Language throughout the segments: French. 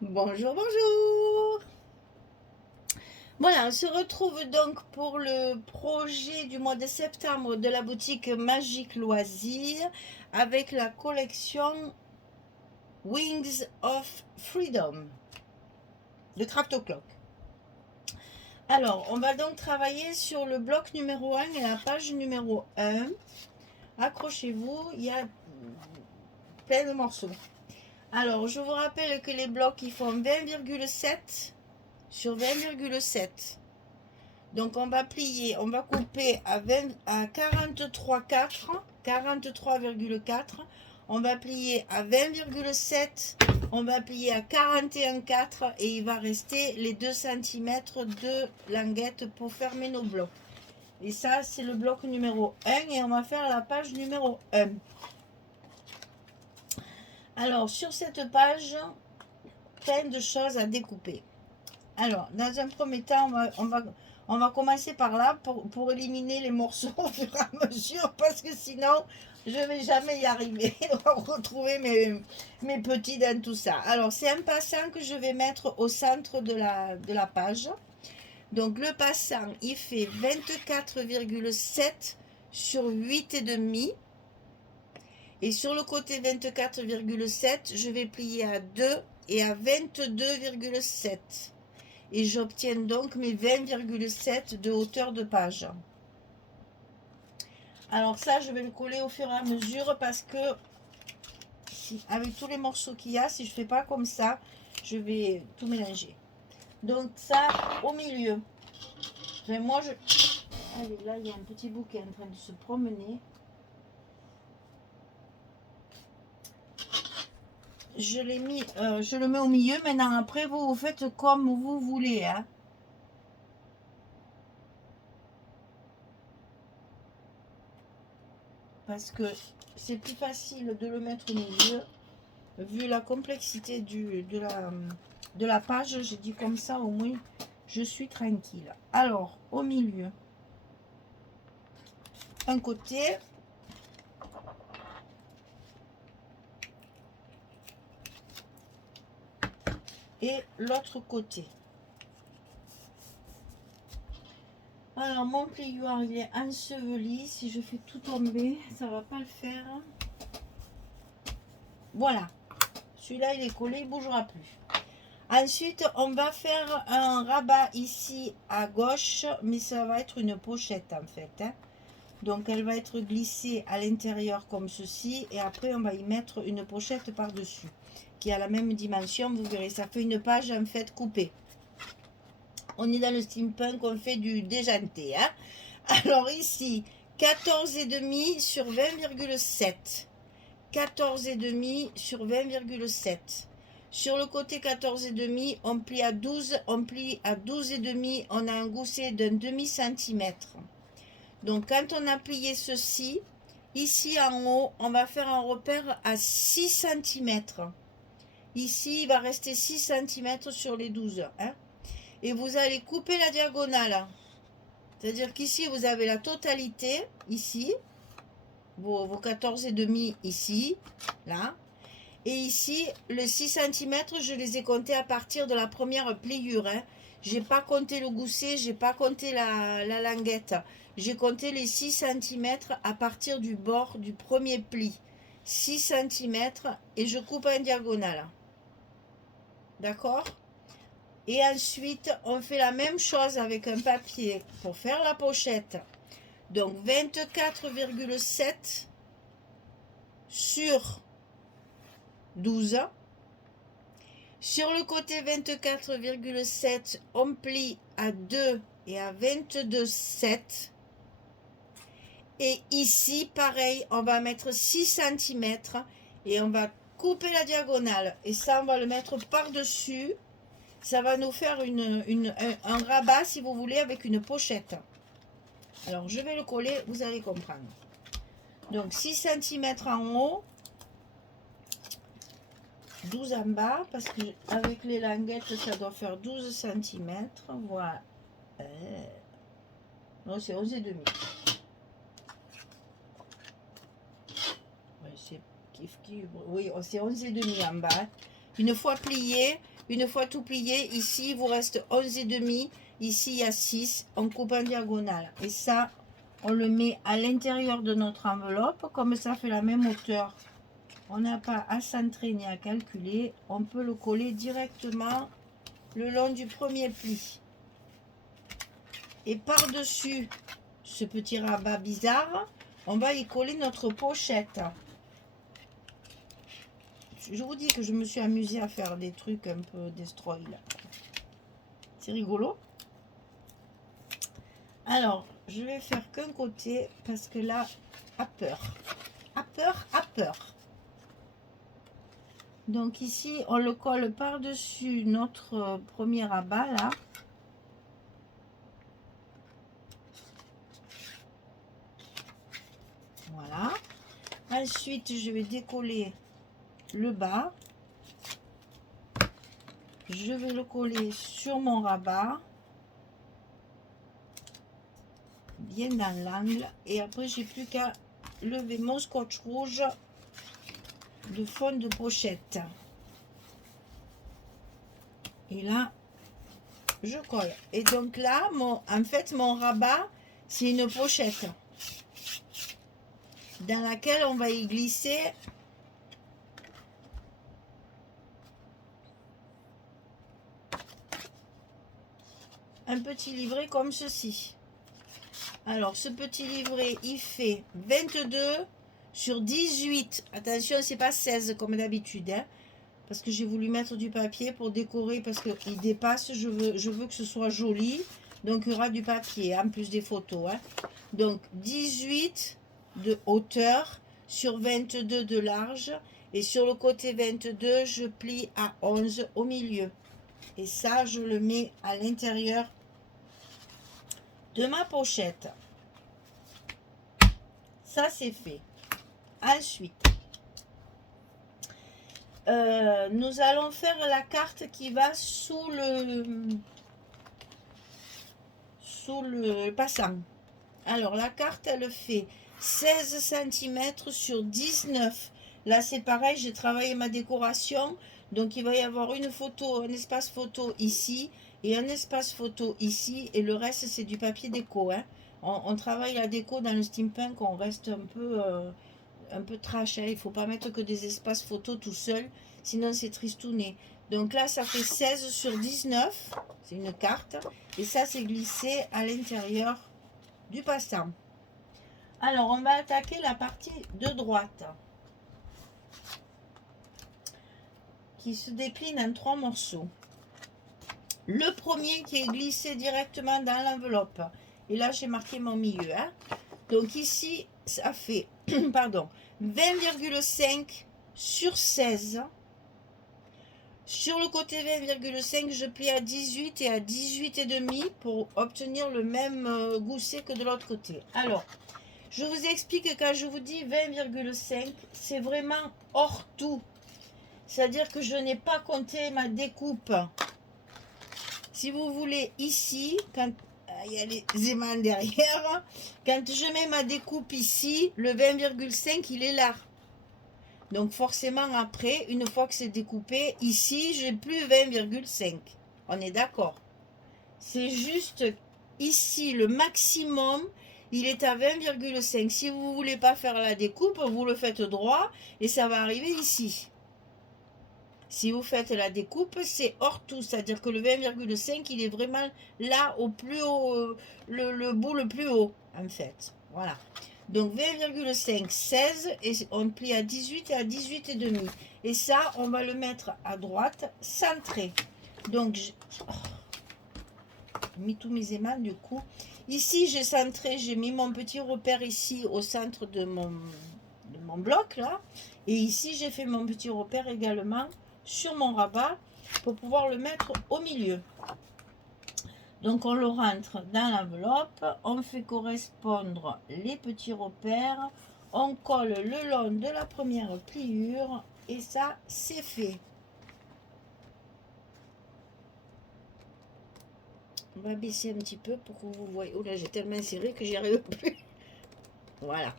Bonjour, bonjour. Voilà, on se retrouve donc pour le projet du mois de septembre de la boutique Magique Loisirs avec la collection Wings of Freedom de Craft Clock. Alors, on va donc travailler sur le bloc numéro 1 et la page numéro 1. Accrochez-vous, il y a plein de morceaux. Alors, je vous rappelle que les blocs, ils font 20,7 sur 20,7. Donc on va plier, on va couper à 43,4, 43,4. On va plier à 20,7. On va plier à 41,4 et il va rester les 2 cm de languette pour fermer nos blocs. Et ça, c'est le bloc numéro 1 et on va faire la page numéro 1. Alors, sur cette page, plein de choses à découper. Alors, dans un premier temps, on va commencer par là pour éliminer les morceaux au fur et à mesure parce que sinon, je ne vais jamais y arriver à retrouver mes petits dans tout ça. Alors, c'est un passant que je vais mettre au centre de la page. Donc, le passant, il fait 24,7 sur 8,5. Et sur le côté 24,7, je vais plier à 2 et à 22,7. Et j'obtiens donc mes 20,7 de hauteur de page. Alors ça, je vais le coller au fur et à mesure parce que avec tous les morceaux qu'il y a, si je ne fais pas comme ça, je vais tout mélanger. Donc ça, au milieu. Mais moi, allez, là, il y a un petit bout qui est en train de se promener. Je l'ai mis, je le mets au milieu. Maintenant, après, vous faites comme vous voulez, hein. Parce que c'est plus facile de le mettre au milieu. Vu la complexité de la page, j'ai dit comme ça, au moins, je suis tranquille. Alors, au milieu, un côté. Et l'autre côté. Alors, mon plieur, il est enseveli. Si je fais tout tomber, ça va pas le faire. Voilà. Celui-là, il est collé, il ne bougera plus. Ensuite, on va faire un rabat ici à gauche, mais ça va être une pochette en fait, hein. Donc, elle va être glissée à l'intérieur comme ceci. Et après, on va y mettre une pochette par-dessus, qui a la même dimension. Vous verrez, ça fait une page en fait coupée. On est dans le steampunk, on fait du déjanté, hein. Alors ici, 14,5 sur 20,7. 14,5 sur 20,7. Sur le côté 14,5, on plie à 12, on plie à 12,5, on a un gousset d'un demi-centimètre. Donc quand on a plié ceci, ici en haut, on va faire un repère à 6 cm. Ici, il va rester 6 cm sur les 12. Hein. Et vous allez couper la diagonale. C'est-à-dire qu'ici, vous avez la totalité, ici, vos 14,5 ici, là. Et ici, le 6 cm, je les ai comptés à partir de la première pliure. Hein. Je n'ai pas compté le gousset, je n'ai pas compté la languette. J'ai compté les 6 cm à partir du bord du premier pli. 6 cm et je coupe en diagonale. D'accord? Et ensuite, on fait la même chose avec un papier pour faire la pochette. Donc 24,7 sur 12. Sur le côté 24,7, on plie à 2 et à 22,7. Et ici, pareil, on va mettre 6 cm et on va couper la diagonale. Et ça, on va le mettre par-dessus. Ça va nous faire un rabat, si vous voulez, avec une pochette. Alors, je vais le coller, vous allez comprendre. Donc, 6 cm en haut. 12 en bas, parce qu'avec les languettes, ça doit faire 12 cm. Voilà. Non, c'est 11,5. C'est kiff kiff. Oui, c'est 11,5 en bas. Une fois plié, Une fois tout plié, ici, il vous reste 11,5. Ici, il y a 6. On coupe en diagonale. Et ça, on le met à l'intérieur de notre enveloppe. Comme ça fait la même hauteur, on n'a pas à s'entraîner à calculer. On peut le coller directement le long du premier pli. Et par-dessus ce petit rabat bizarre, on va y coller notre pochette. Je vous dis que je me suis amusée à faire des trucs un peu destroy là. C'est rigolo. Alors, je vais faire qu'un côté parce que là, à peur. À peur, à peur. Donc ici, on le colle par-dessus notre premier rabat là. Voilà. Ensuite, je vais décoller le bas. Je vais le coller sur mon rabat. Bien dans l'angle. Et après, j'ai plus qu'à lever mon scotch rouge de fond de pochette. Et là, je colle. Et donc là, en fait, mon rabat, c'est une pochette dans laquelle on va y glisser un petit livret comme ceci. Alors, ce petit livret, il fait 22 sur 18. Attention, c'est pas 16 comme d'habitude, hein, parce que j'ai voulu mettre du papier pour décorer, parce qu'il dépasse, je veux que ce soit joli. Donc, il y aura du papier, en plus des photos. Hein. Donc, 18 de hauteur sur 22 de large. Et sur le côté 22, je plie à 11 au milieu. Et ça, je le mets à l'intérieur de ma pochette. Ça, c'est fait. Ensuite, nous allons faire la carte qui va sous le passant. Alors, la carte, elle fait 16 cm sur 19. Là, c'est pareil, j'ai travaillé ma décoration. Donc, il va y avoir une photo, un espace photo ici et un espace photo ici. Et le reste, c'est du papier déco. Hein. On travaille la déco dans le steampunk, on reste un peu trash. Hein. Il ne faut pas mettre que des espaces photos tout seul, sinon c'est tristouné. Donc là, ça fait 16 sur 19. C'est une carte. Et ça, c'est glissé à l'intérieur du passant. Alors, on va attaquer la partie de droite, qui se décline en 3 morceaux. Le premier qui est glissé directement dans l'enveloppe. Et là, j'ai marqué mon milieu. Hein. Donc ici, ça fait pardon, 20,5 sur 16. Sur le côté 20,5, je plie à 18 et à 18,5 pour obtenir le même gousset que de l'autre côté. Alors, je vous explique que quand je vous dis 20,5, c'est vraiment hors tout. C'est-à-dire que je n'ai pas compté ma découpe. Si vous voulez, ici, quand il y a les aimants derrière, quand je mets ma découpe ici, le 20,5, il est là. Donc forcément, après, une fois que c'est découpé, ici, j'ai plus 20,5. On est d'accord. C'est juste ici, le maximum, il est à 20,5. Si vous ne voulez pas faire la découpe, vous le faites droit et ça va arriver ici. Si vous faites la découpe, c'est hors tout. C'est-à-dire que le 20,5, il est vraiment là, au plus haut, le bout le plus haut, en fait. Voilà. Donc 20,5, 16, et on plie à 18 et à 18,5. Et ça, on va le mettre à droite, centré. Donc, j'ai mis tous mes aimants du coup. Ici, j'ai centré, j'ai mis mon petit repère ici au centre de mon bloc, là. Et ici, j'ai fait mon petit repère également sur mon rabat pour pouvoir le mettre au milieu. Donc on le rentre dans l'enveloppe, on fait correspondre les petits repères, on colle le long de la première pliure et ça c'est fait. On va baisser un petit peu pour que vous voyez. Oh là, j'ai tellement serré que j'y arrive plus. Voilà.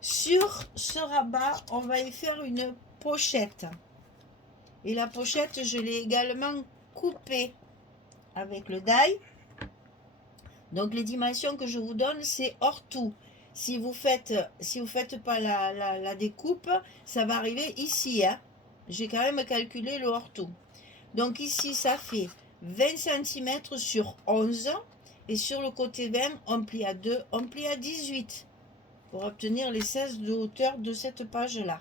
Sur ce rabat, on va y faire une pochette. Et la pochette, je l'ai également coupée avec le die. Donc les dimensions que je vous donne, c'est hors tout. Si vous faites pas la découpe, ça va arriver ici. Hein. J'ai quand même calculé le hors tout. Donc ici, ça fait 20 cm sur 11. Et sur le côté 20, on plie à 2, on plie à 18. Pour obtenir les 16 de hauteur de cette page-là.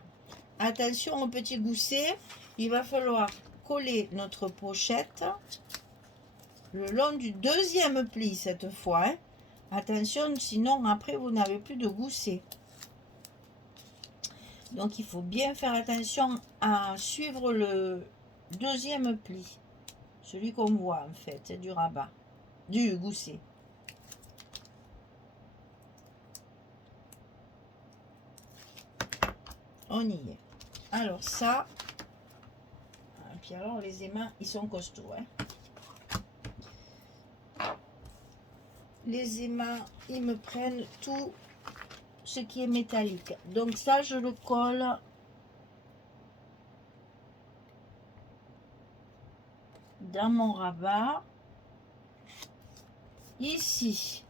Attention au petit gousset, il va falloir coller notre pochette le long du deuxième pli cette fois. Hein. Attention, sinon après vous n'avez plus de gousset. Donc il faut bien faire attention à suivre le deuxième pli. Celui qu'on voit en fait, du rabat, du gousset. On y est. Alors ça, et puis alors les aimants, ils sont costauds. Hein. Les aimants, ils me prennent tout ce qui est métallique. Donc ça, je le colle dans mon rabat. Ici.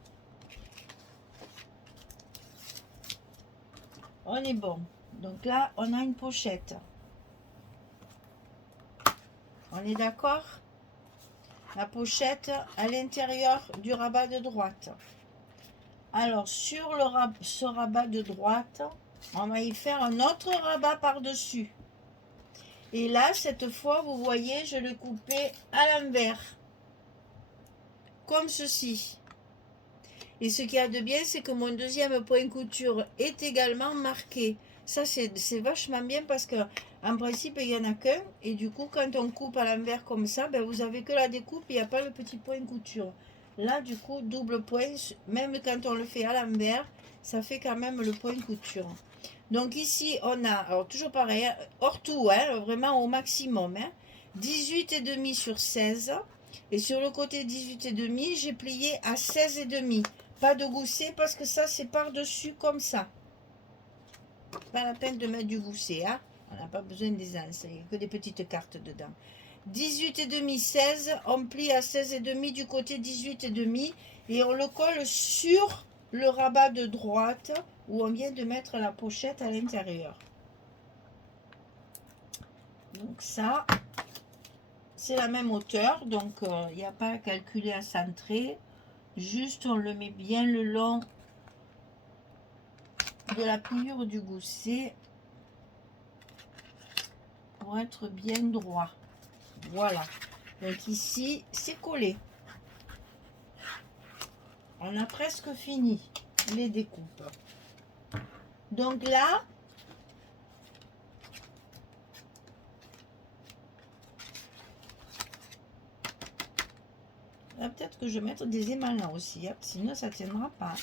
On est bon. Donc là, on a une pochette. On est d'accord? La pochette à l'intérieur du rabat de droite. Alors, sur ce rabat de droite, on va y faire un autre rabat par-dessus. Et là, cette fois, vous voyez, je l'ai coupé à l'envers. Comme ceci. Et ce qu'il y a de bien, c'est que mon deuxième point couture est également marqué. Ça, c'est vachement bien parce que en principe, il n'y en a qu'un. Et du coup, quand on coupe à l'envers comme ça, ben, vous avez que la découpe, il n'y a pas le petit point couture. Là, du coup, double point, même quand on le fait à l'envers, ça fait quand même le point couture. Donc ici, on a, alors toujours pareil, hors tout, hein, vraiment au maximum, hein, 18,5 sur 16. Et sur le côté 18,5, j'ai plié à 16,5. Pas de gousset parce que ça, c'est par-dessus comme ça. Pas la peine de mettre du gousset, hein. On n'a pas besoin des anses, il n'y a que des petites cartes dedans. 18,5, 16, on plie à 16,5 du côté 18,5 et on le colle sur le rabat de droite où on vient de mettre la pochette à l'intérieur. Donc ça, c'est la même hauteur, donc il n'y a pas à calculer à centrer. Juste on le met bien le long de la pliure du gousset pour être bien droit. Voilà. Donc ici, c'est collé. On a presque fini les découpes. Donc là, peut-être que je vais mettre des aimants là aussi, hein, sinon ça ne tiendra pas.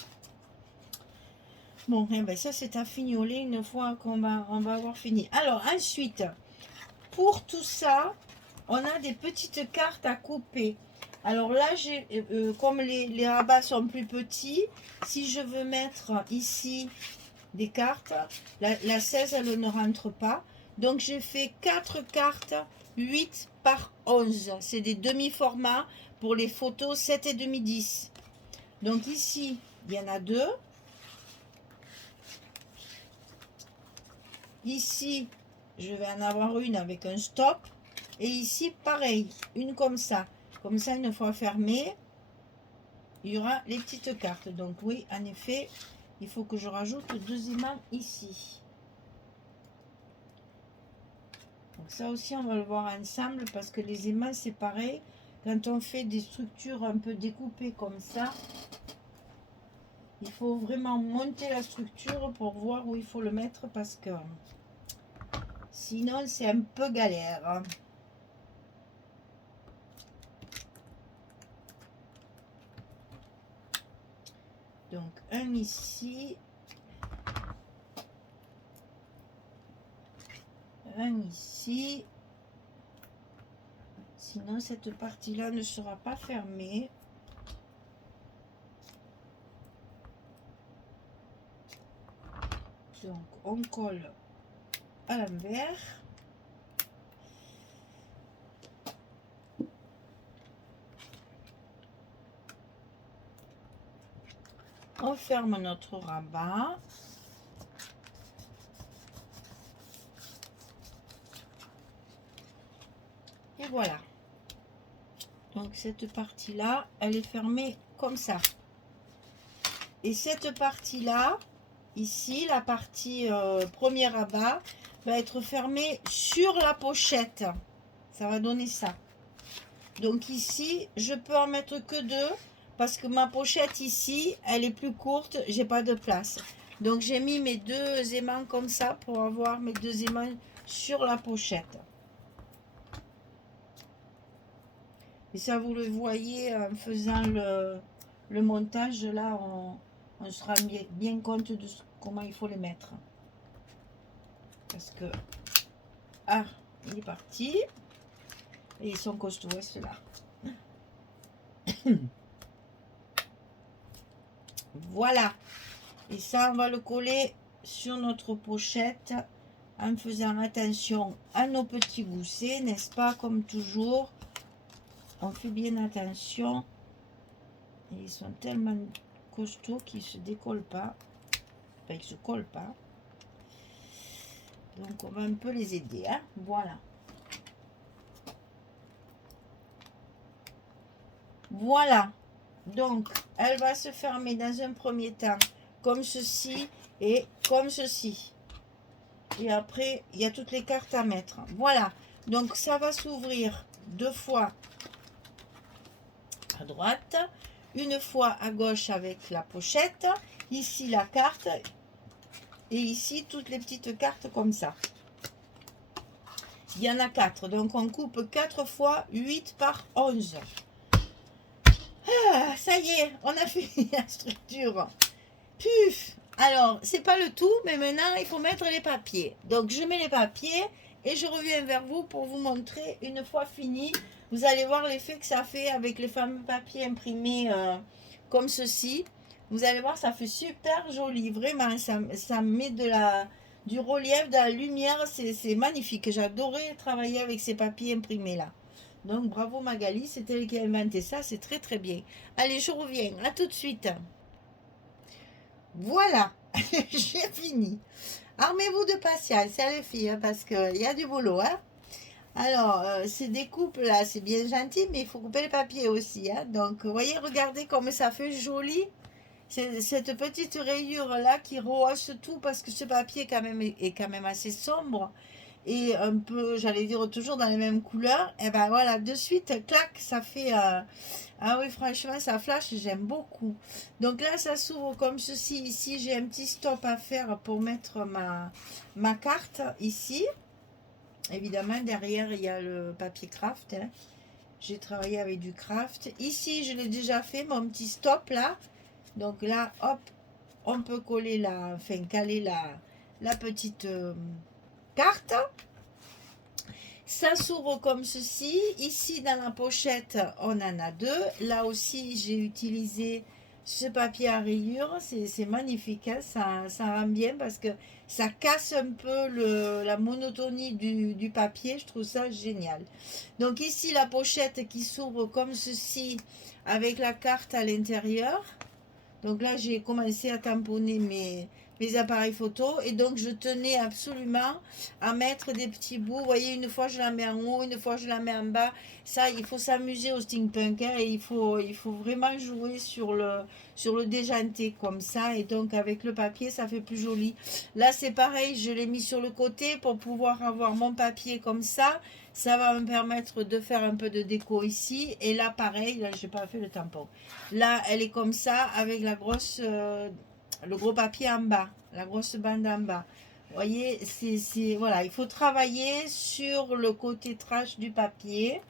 Bon, eh ben ça c'est à fignoler une fois qu'on va avoir fini. Alors ensuite, pour tout ça, on a des petites cartes à couper. Alors là, comme les rabats sont plus petits, si je veux mettre ici des cartes, la 16 elle ne rentre pas. Donc j'ai fait 4 cartes 8 par 11. C'est des demi-formats pour les photos 7,5 10. Donc ici, il y en a 2. Ici, je vais en avoir une avec un stop. Et ici, pareil, une comme ça. Comme ça, une fois fermée, il y aura les petites cartes. Donc oui, en effet, il faut que je rajoute 2 aimants ici. Donc ça aussi, on va le voir ensemble parce que les aimants, c'est pareil. Quand on fait des structures un peu découpées comme ça, il faut vraiment monter la structure pour voir où il faut le mettre parce que sinon, c'est un peu galère. Hein. Donc, un ici. Un ici. Sinon, cette partie-là ne sera pas fermée. Donc, on colle à l'envers. on ferme notre rabat. Et voilà. Donc cette partie-là, elle est fermée comme ça. Et cette partie-là, ici, la partie premier rabat, va être fermée sur la pochette. Ça va donner ça. Donc ici, je peux en mettre que 2 parce que ma pochette ici, elle est plus courte, j'ai pas de place. Donc j'ai mis mes 2 aimants comme ça pour avoir mes 2 aimants sur la pochette. Et ça, vous le voyez en faisant le montage, là, on se rend bien compte de comment il faut les mettre. Parce que... Ah, il est parti. Et ils sont costauds, ceux-là. Voilà. Et ça, on va le coller sur notre pochette en faisant attention à nos petits goussets, n'est-ce pas? Comme toujours, on fait bien attention. Et ils sont tellement costauds qu'ils ne se décollent pas. Enfin, ils ne se collent pas. Donc, on va un peu les aider. Hein, voilà. Voilà. Donc, elle va se fermer dans un premier temps comme ceci et comme ceci. Et après, il y a toutes les cartes à mettre. Voilà. Donc, ça va s'ouvrir 2 fois à droite, une fois à gauche avec la pochette. Ici, la carte. Et ici, toutes les petites cartes comme ça. Il y en a 4. Donc, on coupe 4 fois 8 par 11. Ah, ça y est, on a fini la structure. Puf. Alors, c'est pas le tout, mais maintenant, il faut mettre les papiers. Donc, je mets les papiers et je reviens vers vous pour vous montrer une fois fini. Vous allez voir l'effet que ça fait avec les fameux papiers imprimés comme ceci. Vous allez voir, ça fait super joli. Vraiment, ça met du relief, de la lumière. C'est magnifique. J'adorais travailler avec ces papiers imprimés là. Donc, bravo Magali, c'est elle qui a inventé ça. C'est très très bien. Allez, je reviens. À tout de suite. Voilà, j'ai fini. Armez-vous de patience, hein, les filles, hein, parce qu'il y a du boulot. Hein. Alors, ces découpes là, c'est bien gentil, mais il faut couper les papiers aussi. Hein. Donc, vous voyez, regardez comme ça fait joli. Cette petite rayure là qui rehausse tout parce que ce papier est quand même assez sombre et un peu, j'allais dire toujours dans les mêmes couleurs. Et ben voilà, de suite, clac, ça fait... Ah oui, franchement, ça flash, j'aime beaucoup. Donc là, ça s'ouvre comme ceci. Ici, j'ai un petit stop à faire pour mettre ma carte ici. Évidemment, derrière, il y a le papier craft. Hein. J'ai travaillé avec du craft. Ici, je l'ai déjà fait, mon petit stop là. Donc là, hop, on peut coller enfin caler la petite carte. Ça s'ouvre comme ceci. Ici, dans la pochette, on en a 2. Là aussi, j'ai utilisé ce papier à rayures. C'est magnifique. Hein, ça rend bien parce que ça casse un peu la monotonie du papier. Je trouve ça génial. Donc ici, la pochette qui s'ouvre comme ceci avec la carte à l'intérieur. Donc là, j'ai commencé à tamponner mes appareils photo. Et donc, je tenais absolument à mettre des petits bouts. Vous voyez, une fois, je la mets en haut, une fois, je la mets en bas. Ça, il faut s'amuser au steampunk. Hein, et il faut vraiment jouer sur le déjanté comme ça. Et donc, avec le papier, ça fait plus joli. Là, c'est pareil. Je l'ai mis sur le côté pour pouvoir avoir mon papier comme ça. Ça va me permettre de faire un peu de déco ici. Et là, pareil, là, je n'ai pas fait le tampon. Là, elle est comme ça, avec le gros papier en bas, la grosse bande en bas. Vous voyez, voilà, il faut travailler sur le côté trash du papier.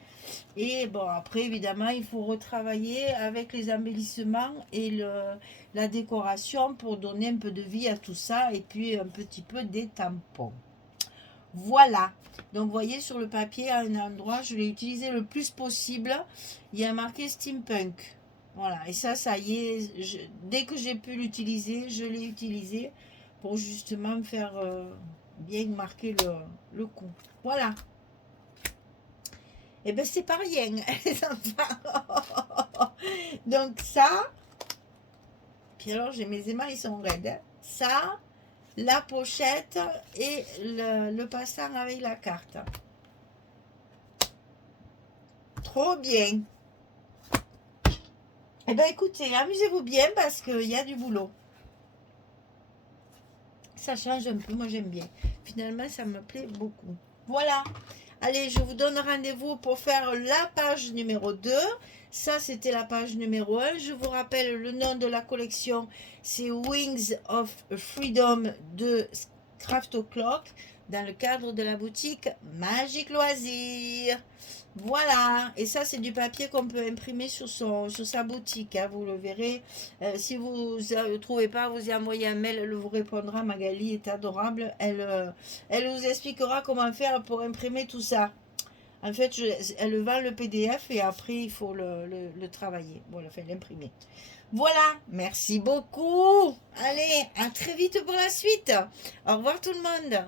Et bon, après, évidemment, il faut retravailler avec les embellissements et la décoration pour donner un peu de vie à tout ça. Et puis, un petit peu des tampons. Voilà. Donc, vous voyez, sur le papier, à un endroit, je l'ai utilisé le plus possible. Il y a marqué steampunk. Voilà. Et ça y est, dès que j'ai pu l'utiliser, je l'ai utilisé pour justement me faire bien marquer le coup. Voilà. Et bien, c'est pas rien, les enfants. Donc, ça, Puis alors, j'ai mes émails, ils sont raides. Hein. Ça, la pochette et le passant avec la carte. Trop bien. Eh bien, écoutez, amusez-vous bien parce qu'il y a du boulot. Ça change un peu, moi j'aime bien. Finalement, ça me plaît beaucoup. Voilà. Allez, je vous donne rendez-vous pour faire la page numéro 2. Ça, c'était la page numéro 1. Je vous rappelle le nom de la collection. C'est Wings of Freedom de Craft O'Clock dans le cadre de la boutique Magique Loisirs. Voilà, et ça c'est du papier qu'on peut imprimer sur sa boutique, hein, vous le verrez. Si vous ne trouvez pas, vous y envoyez un mail, elle vous répondra. Magali est adorable, elle vous expliquera comment faire pour imprimer tout ça. En fait, elle vend le PDF et après il faut le travailler, voilà, enfin l'imprimer. Voilà, merci beaucoup. Allez, à très vite pour la suite. Au revoir tout le monde.